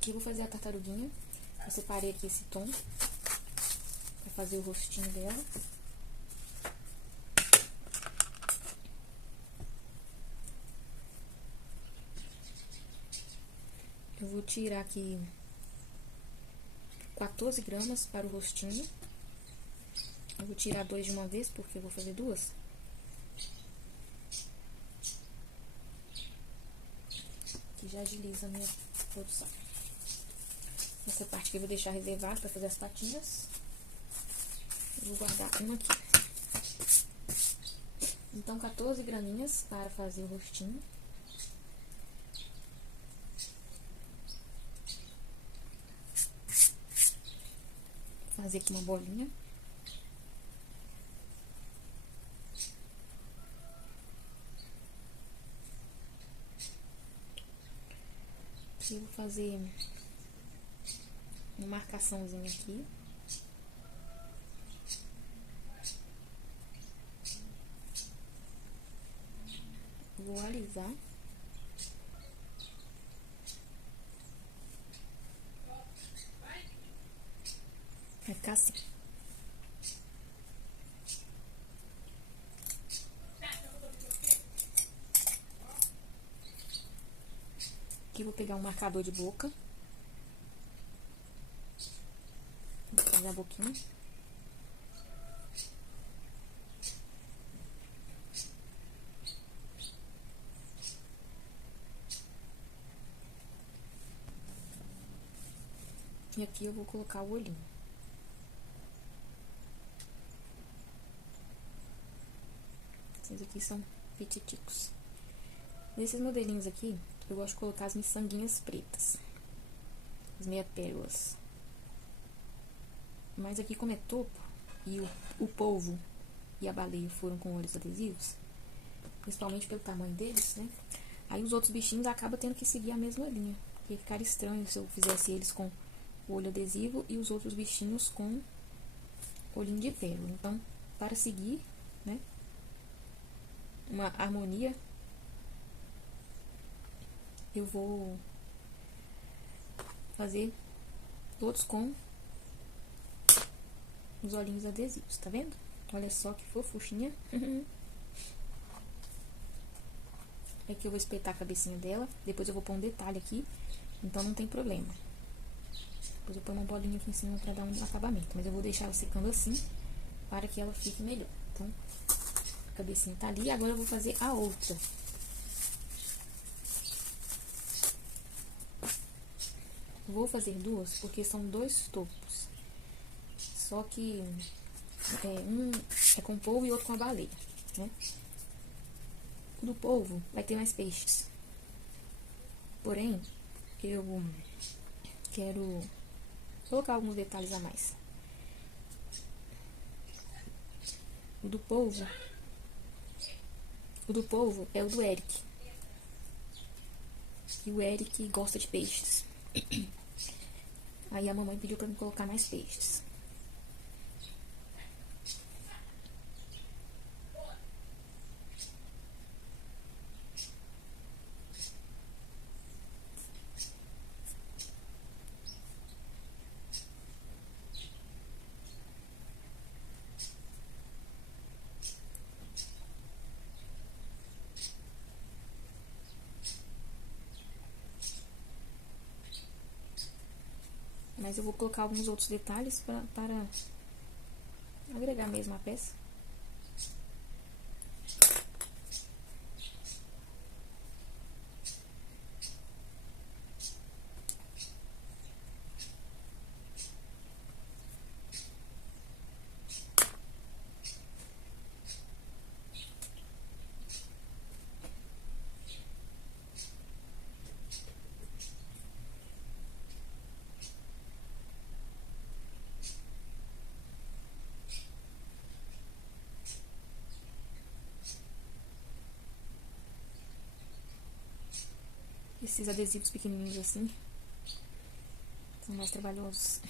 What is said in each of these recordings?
Aqui eu vou fazer a tartaruguinha. Eu separei aqui esse tom pra fazer o rostinho dela. Eu vou tirar aqui 14 gramas para o rostinho. Eu vou tirar 2 de uma vez, porque eu vou fazer 2. Que já agiliza a minha produção. Essa parte aqui eu vou deixar reservada para fazer as patinhas. Eu vou guardar uma aqui. Então, 14 graminhas para fazer o rostinho. Vou fazer aqui uma bolinha. Eu vou fazer uma marcaçãozinha aqui. Vou alisar. Vai ficar assim. Aqui eu vou pegar um marcador de boca. Vou fazer a boquinha. E aqui eu vou colocar o olhinho. Esses aqui são pititicos. Nesses modelinhos aqui, eu gosto de colocar as miçanguinhas pretas. As meia pérolas. Mas aqui, como é topo, e o polvo e a baleia foram com olhos adesivos, principalmente pelo tamanho deles, né? Aí os outros bichinhos acabam tendo que seguir a mesma linha. Porque ficaria estranho se eu fizesse eles com o olho adesivo e os outros bichinhos com olhinho de pérola. Então, para seguir, né, uma harmonia, eu vou fazer todos com os olhinhos adesivos, tá vendo? Olha só que fofuchinha. Aqui eu vou espetar a cabecinha dela. Depois eu vou pôr um detalhe aqui, então não tem problema. Depois eu ponho uma bolinha aqui em cima pra dar um acabamento. Mas eu vou deixar ela secando assim, para que ela fique melhor. Então, a cabecinha tá ali. Agora eu vou fazer a outra. Vou fazer duas, porque são 2 topos. Só que um é com polvo e outro com a baleia, né? O do polvo vai ter mais peixes. Porém, eu quero colocar alguns detalhes a mais. O do polvo é o do Eric. E o Eric gosta de peixes. Aí a mamãe pediu pra eu colocar mais peixes. Mas eu vou colocar alguns outros detalhes para agregar mesmo a peça. Esses adesivos pequenininhos assim são mais trabalhosos.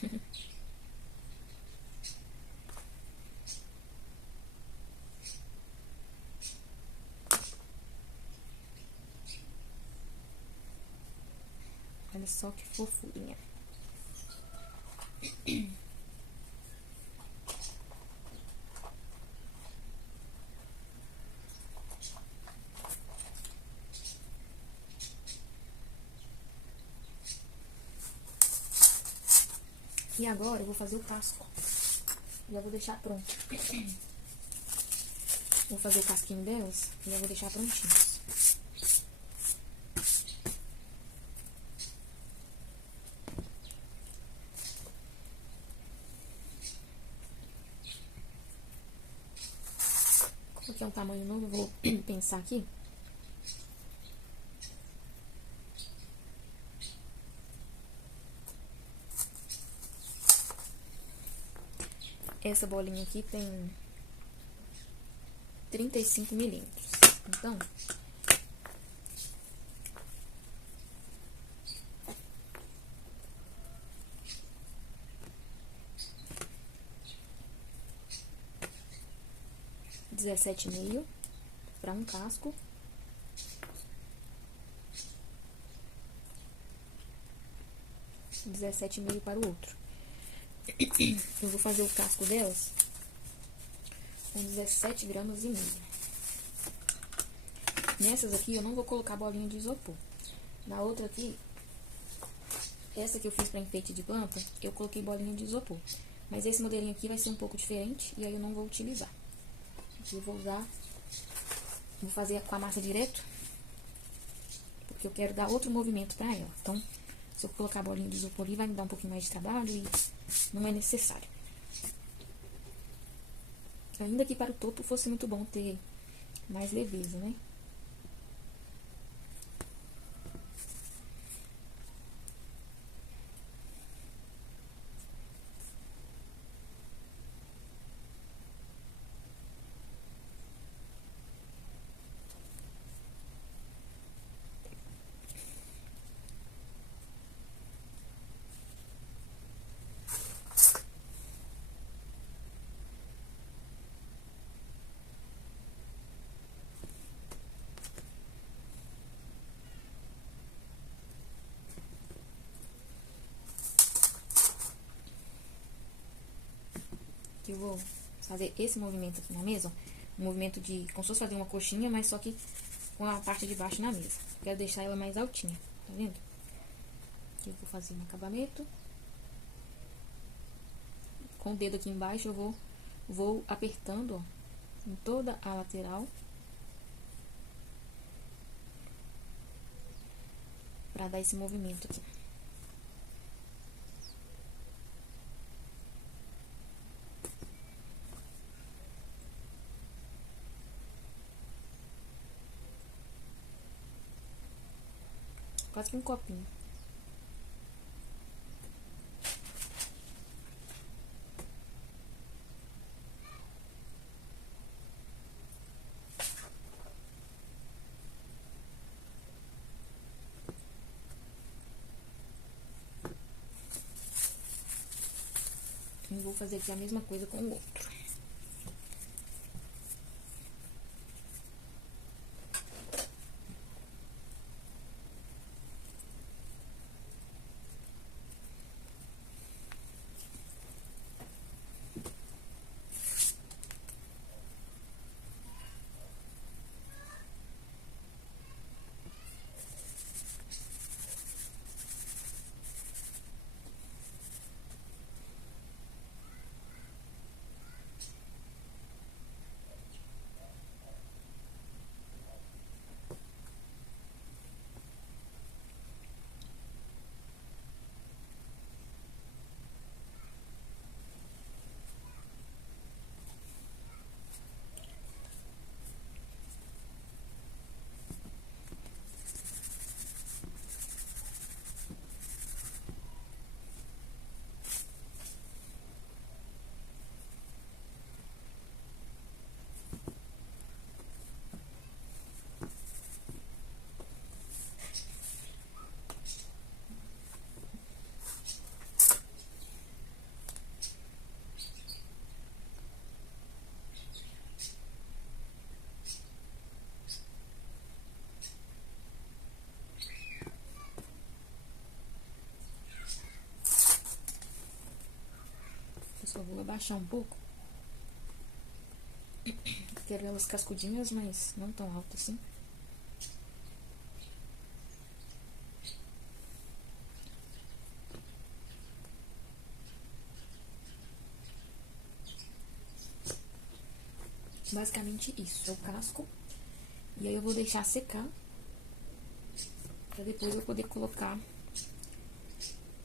Olha só que fofurinha. E agora eu vou fazer o casco. Já vou deixar pronto. Vou fazer o casquinho delas e já vou deixar prontinhos. Como aqui é um tamanho novo, eu vou pensar aqui. Essa bolinha aqui tem 35 milímetros. Então, R$17,5 para um casco. R$17,5 para o outro. Eu vou fazer o casco delas com 17 gramas e meio. Nessas aqui eu não vou colocar bolinha de isopor. Na outra aqui, essa que eu fiz para enfeite de planta, eu coloquei bolinha de isopor. Mas esse modelinho aqui vai ser um pouco diferente e aí eu não vou utilizar. Aqui eu vou fazer com a massa direto, porque eu quero dar outro movimento para ela. Então, se eu colocar a bolinha de isopor ali, vai me dar um pouquinho mais de trabalho e não é necessário. Ainda que para o topo fosse muito bom ter mais leveza, né? Eu vou fazer esse movimento aqui na mesa, ó, um movimento de, como se fosse fazer uma coxinha, mas só que com a parte de baixo na mesa. Quero deixar ela mais altinha, tá vendo? Aqui eu vou fazer um acabamento. Com o dedo aqui embaixo eu vou apertando, ó, em toda a lateral, pra dar esse movimento aqui. Quase que um copinho. E vou fazer aqui a mesma coisa com o outro. Só vou abaixar um pouco. Quero elas cascudinhas, mas não tão altas assim. Basicamente isso, é o casco. E aí eu vou deixar secar, pra depois eu poder colocar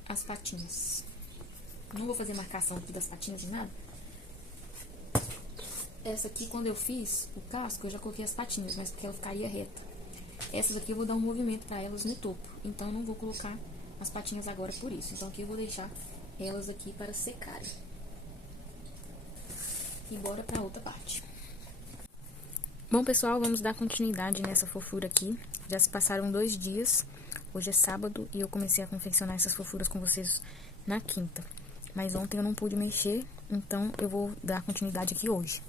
as patinhas. Não vou fazer marcação aqui das patinhas nem nada. Essa aqui, quando eu fiz o casco, eu já coloquei as patinhas, mas porque ela ficaria reta. Essas aqui eu vou dar um movimento pra elas no topo, então eu não vou colocar as patinhas agora por isso. Então aqui eu vou deixar elas aqui para secarem. E bora pra outra parte. Bom, pessoal, vamos dar continuidade nessa fofura aqui. Já se passaram 2 dias. Hoje é sábado e eu comecei a confeccionar essas fofuras com vocês na quinta. Mas ontem eu não pude mexer, então eu vou dar continuidade aqui hoje.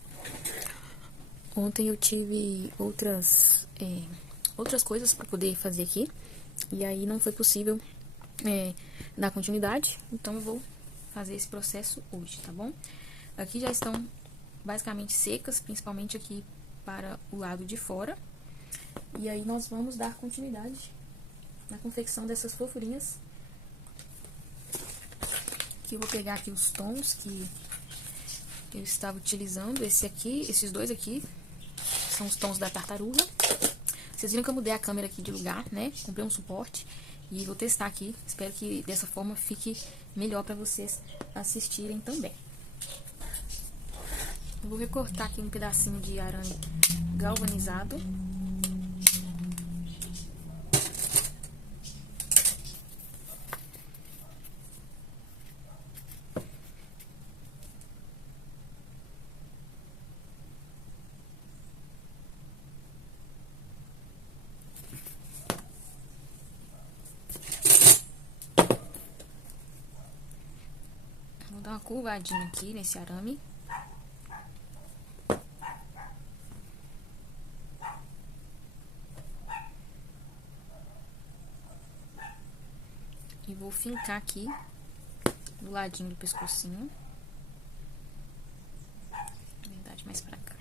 Ontem eu tive outras coisas para poder fazer aqui. E aí não foi possível dar continuidade, então eu vou fazer esse processo hoje, tá bom? Aqui já estão basicamente secas, principalmente aqui para o lado de fora. E aí nós vamos dar continuidade na confecção dessas fofurinhas. Aqui eu vou pegar aqui os tons que eu estava utilizando. Esses dois aqui são os tons da tartaruga. Vocês viram que eu mudei a câmera aqui de lugar, né? Comprei um suporte e vou testar aqui. Espero que dessa forma fique melhor para vocês assistirem também. Eu vou recortar aqui um pedacinho de arame galvanizado. Vou dar uma curvadinha aqui nesse arame. E vou fincar aqui do ladinho do pescocinho. Na verdade, mais pra cá.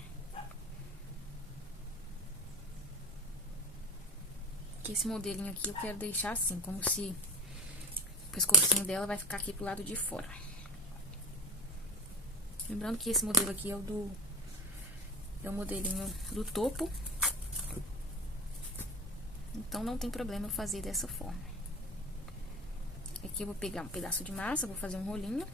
Que esse modelinho aqui eu quero deixar assim, como se o pescocinho dela vai ficar aqui pro lado de fora. Lembrando que esse modelo aqui é o modelinho do topo. Então não tem problema eu fazer dessa forma. Aqui eu vou pegar um pedaço de massa, vou fazer um rolinho.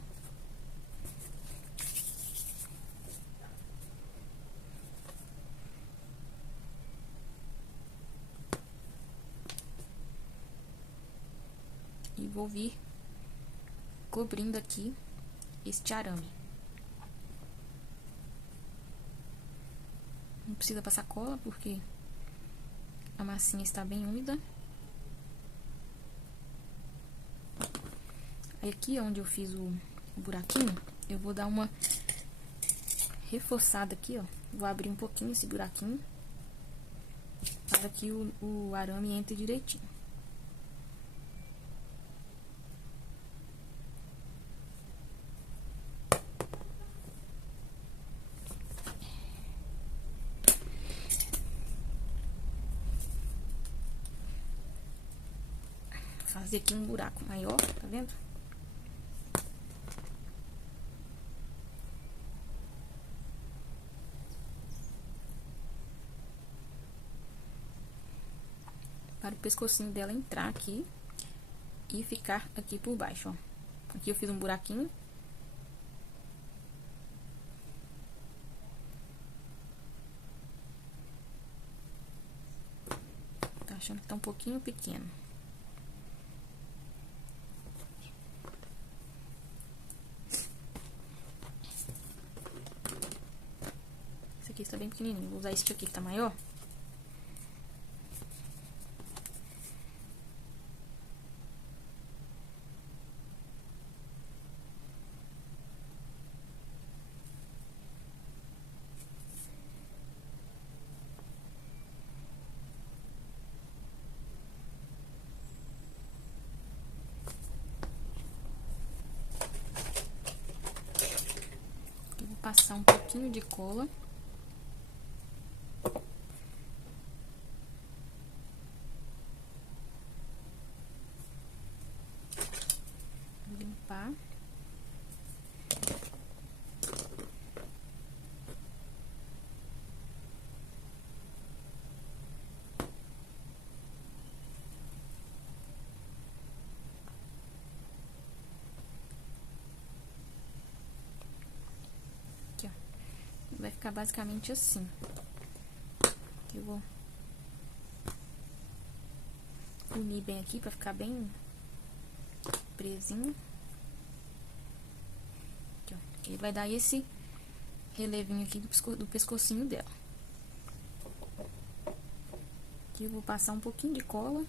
E vou vir cobrindo aqui este arame. Não precisa passar cola, porque a massinha está bem úmida. Aí aqui onde eu fiz o buraquinho, eu vou dar uma reforçada aqui, ó. Vou abrir um pouquinho esse buraquinho, para que o arame entre direitinho. Vou fazer aqui um buraco maior, tá vendo? Para o pescocinho dela entrar aqui e ficar aqui por baixo, ó. Aqui eu fiz um buraquinho. Tá achando que tá um pouquinho pequeno. Esse aqui está bem pequenininho. Vou usar este aqui que tá maior. passar um pouquinho de cola. Limpar. Aqui, ó. Vai ficar basicamente assim. Aqui eu vou unir bem aqui pra ficar bem presinho. Aqui, ó. Ele vai dar esse relevinho aqui do pescocinho dela. Aqui eu vou passar um pouquinho de cola,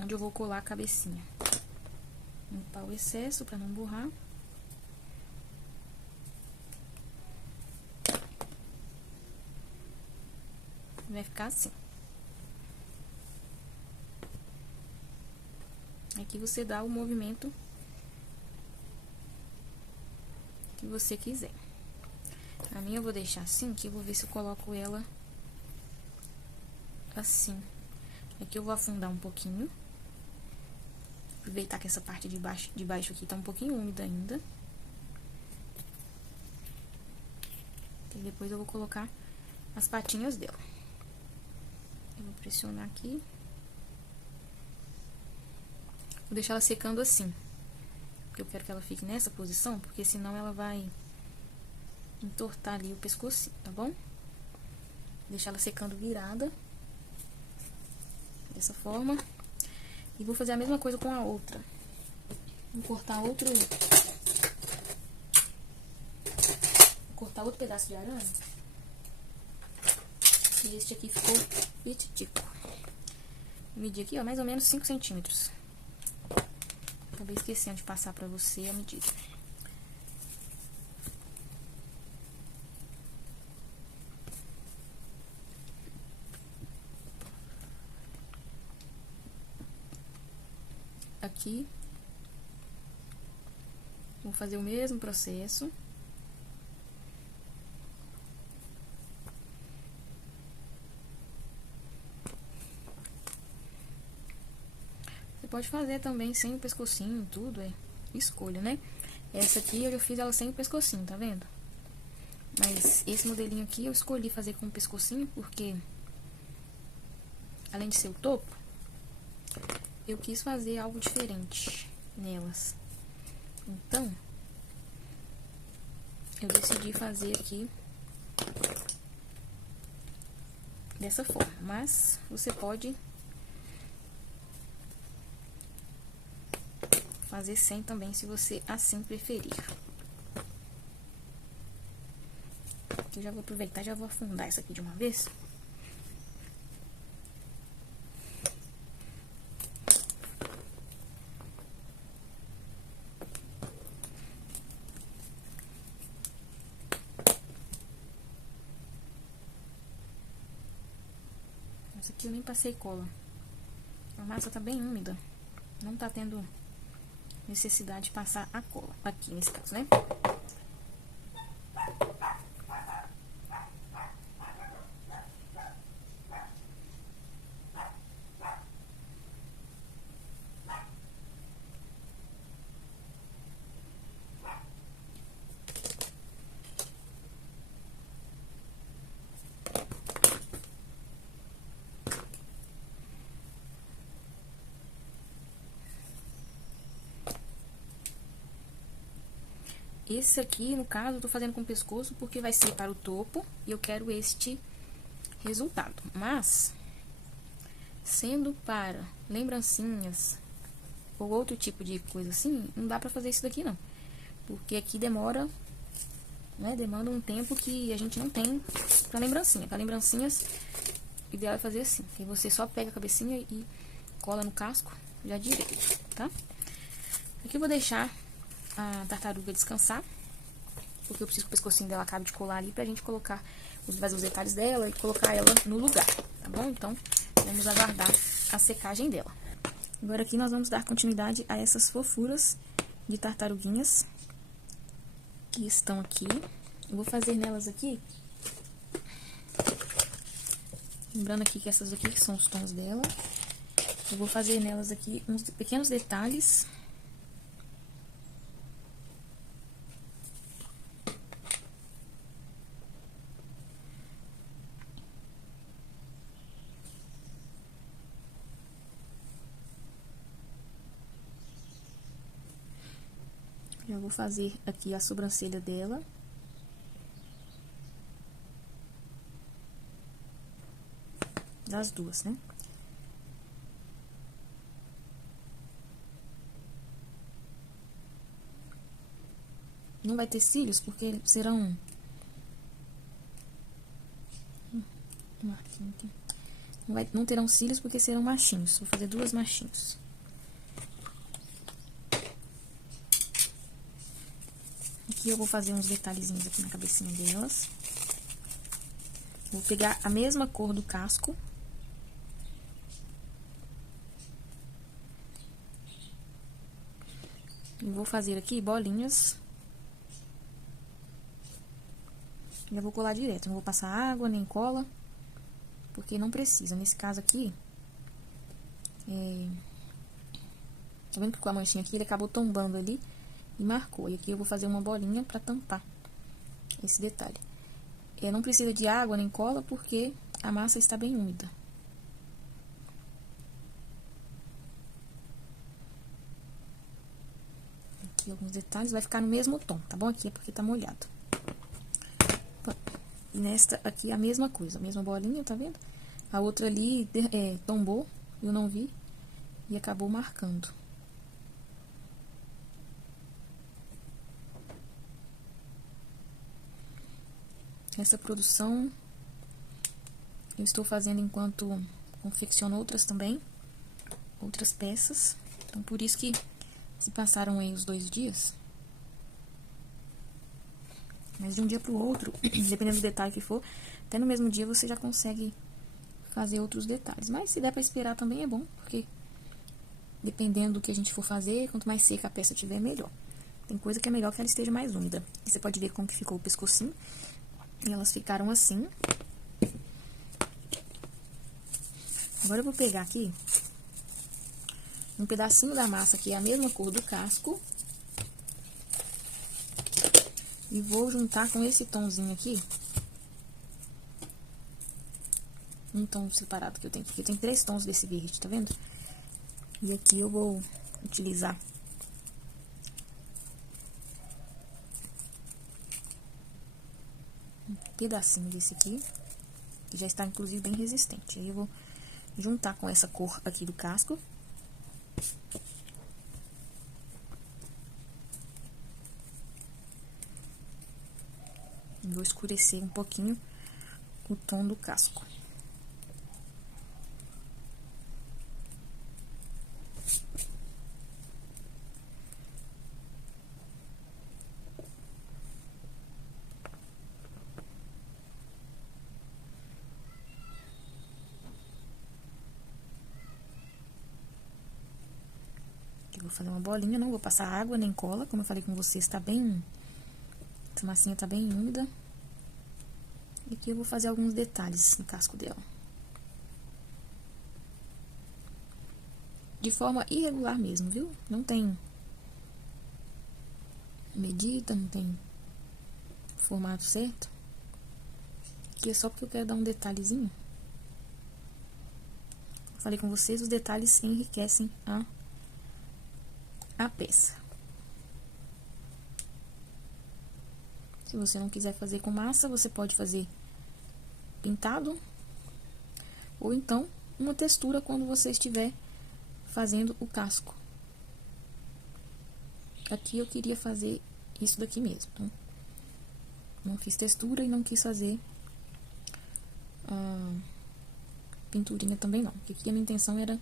onde eu vou colar a cabecinha. Limpar o excesso pra não borrar. Vai ficar assim. Aqui você dá o movimento que você quiser. A minha eu vou deixar assim, que eu vou ver se eu coloco ela assim. Aqui eu vou afundar um pouquinho. Aproveitar que essa parte de baixo aqui tá um pouquinho úmida ainda. E depois eu vou colocar as patinhas dela. Eu vou pressionar aqui. Vou deixar ela secando assim. Porque eu quero que ela fique nessa posição, porque senão ela vai entortar ali o pescocinho, tá bom? Vou deixar ela secando virada. Dessa forma. E vou fazer a mesma coisa com a outra. Vou cortar outro pedaço de arame. E este aqui ficou pititico. Vou medir aqui, ó, mais ou menos 5 centímetros. Acabei esquecendo de passar pra você a medida. Aqui, vou fazer o mesmo processo. Você pode fazer também sem o pescocinho, tudo, é escolha, né? Essa aqui eu já fiz ela sem o pescocinho, tá vendo? Mas esse modelinho aqui eu escolhi fazer com o pescocinho porque, além de ser o topo, eu quis fazer algo diferente nelas. Então, eu decidi fazer aqui dessa forma. Mas você pode fazer sem também, se você assim preferir. Aqui eu já vou aproveitar e já vou afundar essa aqui de uma vez. Essa aqui eu nem passei cola. A massa tá bem úmida. Não tá tendo necessidade de passar a cola. Aqui nesse caso, né? Esse aqui, no caso, eu tô fazendo com o pescoço porque vai ser para o topo e eu quero este resultado. Mas, sendo para lembrancinhas ou outro tipo de coisa assim, não dá pra fazer isso daqui não. Porque aqui demora, né, demanda um tempo que a gente não tem pra lembrancinha. Pra lembrancinhas, o ideal é fazer assim. Que você só pega a cabecinha e cola no casco já direito, tá? Aqui eu vou deixar a tartaruga descansar, porque eu preciso que o pescocinho dela acabe de colar ali pra gente colocar os detalhes dela e colocar ela no lugar, tá bom? Então, vamos aguardar a secagem dela. Agora aqui nós vamos dar continuidade a essas fofuras de tartaruguinhas. que estão aqui. Eu vou fazer nelas aqui. Lembrando aqui que essas aqui que são os tons dela. Eu vou fazer nelas aqui uns pequenos detalhes. Já vou fazer aqui a sobrancelha dela. Das duas, né? Não vai ter cílios, porque serão... Não terão cílios, porque serão machinhos. Vou fazer duas machinhos. Aqui eu vou fazer uns detalhezinhos aqui na cabecinha delas. Vou pegar a mesma cor do casco. E vou fazer aqui bolinhas. Já vou colar direto, não vou passar água nem cola, porque não precisa. Nesse caso aqui, tá vendo que com a manchinha aqui ele acabou tombando ali e marcou. E aqui eu vou fazer uma bolinha pra tampar esse detalhe. Não precisa de água nem cola, porque a massa está bem úmida. Aqui alguns detalhes, vai ficar no mesmo tom, tá bom? Aqui é porque tá molhado. E nesta aqui a mesma coisa, a mesma bolinha, tá vendo? A outra ali tombou, eu não vi, e acabou marcando. Essa produção eu estou fazendo enquanto confecciono outras também, outras peças. Então, por isso que se passaram aí os 2 dias. Mas de um dia pro outro, dependendo do detalhe que for, até no mesmo dia você já consegue fazer outros detalhes. Mas se der pra esperar também é bom, porque dependendo do que a gente for fazer, quanto mais seca a peça tiver, melhor. Tem coisa que é melhor que ela esteja mais úmida. E você pode ver como que ficou o pescocinho. E elas ficaram assim. Agora eu vou pegar aqui um pedacinho da massa, que é a mesma cor do casco. E vou juntar com esse tomzinho aqui. Um tom separado que eu tenho aqui. Eu tenho 3 tons desse verde, tá vendo? E aqui eu vou utilizar um pedacinho desse aqui, que já está inclusive bem resistente. Aí eu vou juntar com essa cor aqui do casco. Vou escurecer um pouquinho o tom do casco. Eu vou fazer uma bolinha, não vou passar água nem cola, como eu falei com vocês, tá bem... Essa massinha tá bem úmida. E aqui eu vou fazer alguns detalhes no casco dela. De forma irregular mesmo, viu? Não tem medida, não tem formato certo. Aqui é só porque eu quero dar um detalhezinho. Eu falei com vocês, os detalhes enriquecem a peça. Se você não quiser fazer com massa, você pode fazer pintado, ou então uma textura quando você estiver fazendo o casco. Aqui eu queria fazer isso daqui mesmo, então, não fiz textura e não quis fazer pinturinha também não, porque aqui a minha intenção era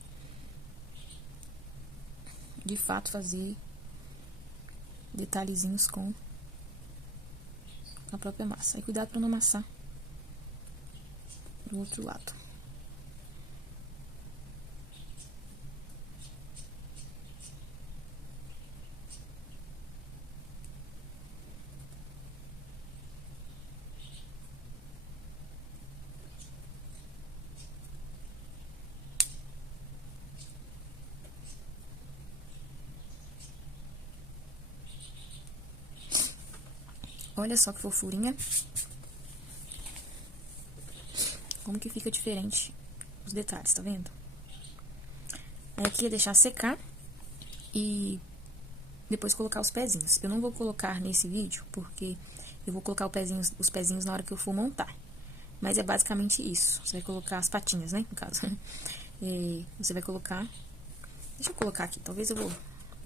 de fato fazer detalhezinhos com a própria massa. Aí cuidado para não amassar do outro lado. Olha só que fofurinha. Como que fica diferente os detalhes, tá vendo? Aí aqui é deixar secar e depois colocar os pezinhos. Eu não vou colocar nesse vídeo, porque eu vou colocar os pezinhos na hora que eu for montar. Mas é basicamente isso. Você vai colocar as patinhas, né, no caso. E você vai colocar... Deixa eu colocar aqui, talvez eu vou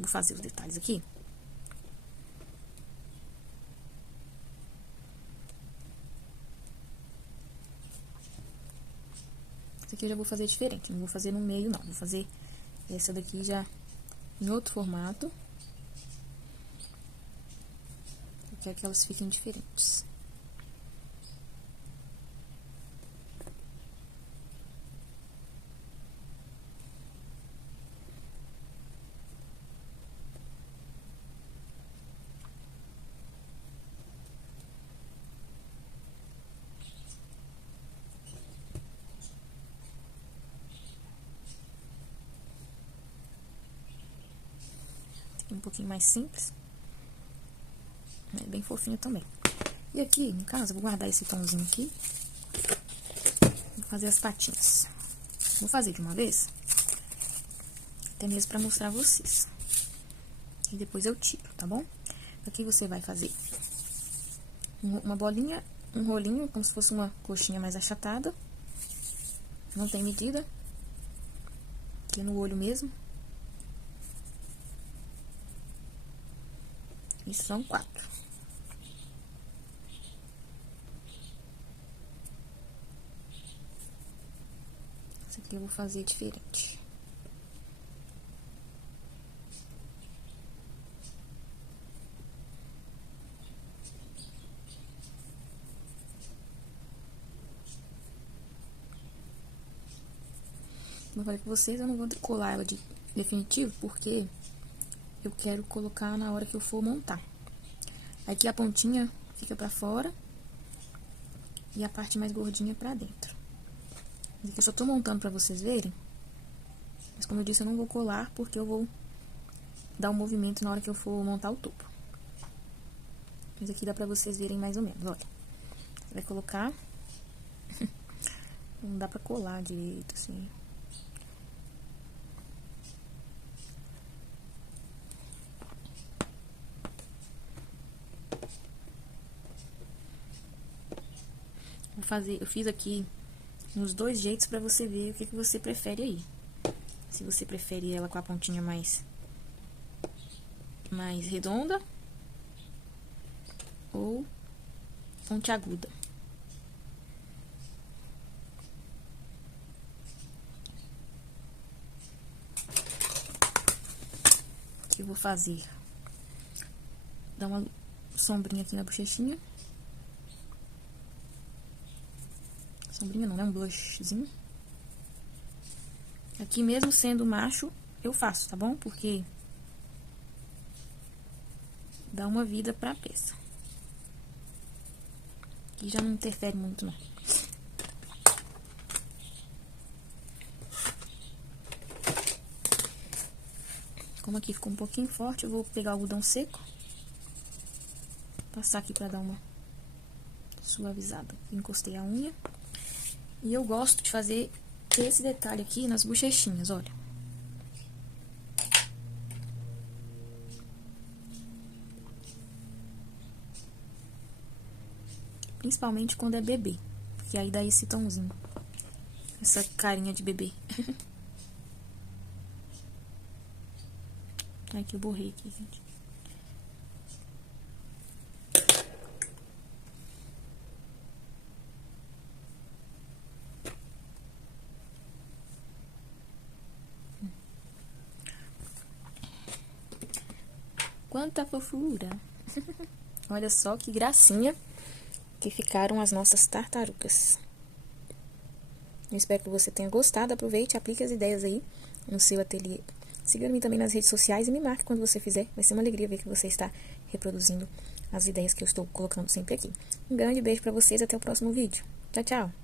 fazer os detalhes aqui. Esse aqui eu já vou fazer diferente, não vou fazer no meio não, vou fazer essa daqui já em outro formato. Eu quero que elas fiquem diferentes. Um pouquinho mais simples, é bem fofinho também. E aqui, no caso, eu vou guardar esse tomzinho aqui, vou fazer as patinhas. Vou fazer de uma vez, até mesmo pra mostrar a vocês. E depois eu tiro, tá bom? Aqui você vai fazer uma bolinha, um rolinho, como se fosse uma coxinha mais achatada. Não tem medida. Aqui no olho mesmo. E são 4. Esse aqui eu vou fazer diferente. Como eu falei com vocês, eu não vou colar ela de definitivo, porque eu quero colocar na hora que eu for montar. Aqui a pontinha fica pra fora e a parte mais gordinha pra dentro. Aqui eu só tô montando pra vocês verem, mas como eu disse, eu não vou colar porque eu vou dar um movimento na hora que eu for montar o topo. Mas aqui dá pra vocês verem mais ou menos, olha. Você vai colocar... Não dá pra colar direito, assim... Eu fiz aqui nos 2 jeitos pra você ver o que você prefere aí. Se você prefere ela com a pontinha mais redonda ou pontiaguda. Aqui eu vou fazer, dar uma sombrinha aqui na bochechinha. Sombrinha não, né? Um blushzinho. Aqui mesmo sendo macho, eu faço, tá bom? Porque dá uma vida pra peça. Aqui já não interfere muito, não. Como aqui ficou um pouquinho forte, eu vou pegar o algodão seco. Passar aqui pra dar uma suavizada. Encostei a unha. E eu gosto de fazer esse detalhe aqui nas bochechinhas, olha. Principalmente quando é bebê, porque aí dá esse tomzinho. Essa carinha de bebê. Ai, que eu borrei aqui, gente. Quanta fofura! Olha só que gracinha que ficaram as nossas tartarugas. Eu espero que você tenha gostado. Aproveite e aplique as ideias aí no seu ateliê. Siga-me também nas redes sociais e me marque quando você fizer. Vai ser uma alegria ver que você está reproduzindo as ideias que eu estou colocando sempre aqui. Um grande beijo pra vocês e até o próximo vídeo. Tchau, tchau!